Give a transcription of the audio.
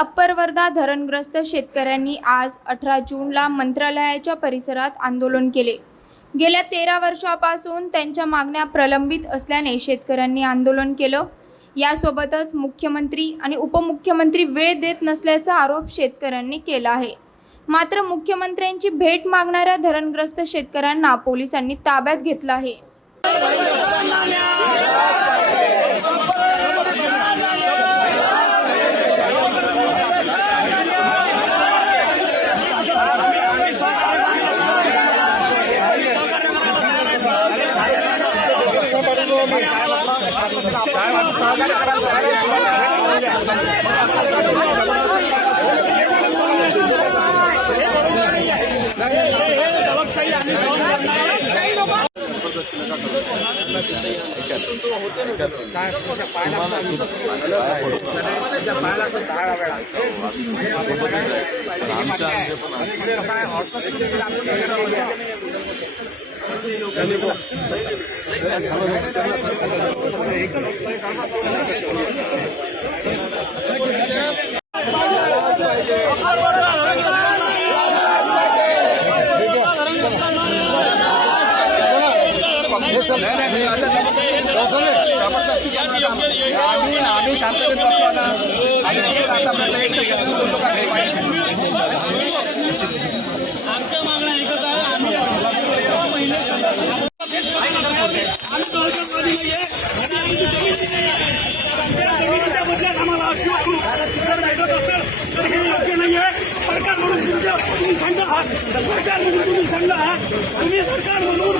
Upper Wardha धरणग्रस्त शेतकऱ्यांनी आज 18 जूनला मंत्रालयाच्या परिसरात आंदोलन केले। गेल्या 13 वर्षांपासून त्यांच्या मागण्या प्रलंबित असल्याने शेतकऱ्यांनी आंदोलन केलं। यासोबतच मुख्यमंत्री आणि उपमुख्यमंत्री वेळ देत नसल्याचा आरोप शेतकऱ्यांनी केला आहे। मात्र मुख्यमंत्र्यांची भेट मागणाऱ्या धरणग्रस्त शेतकऱ्यांना पोलिसांनी ताब्यात घेतलं आहे। आम्ही शांततेत बसलो ना आणि आतापर्यंत एक सेकंद बोलतो का काही वाईट आमच्या मागण्या ऐकत आहे। आम्ही आम्हाला तर हे योग्य नाही आहे। सरकार म्हणून तुम्ही संघ आहात, सरकार म्हणून तुम्ही संघ आहात, तुम्ही सरकार म्हणून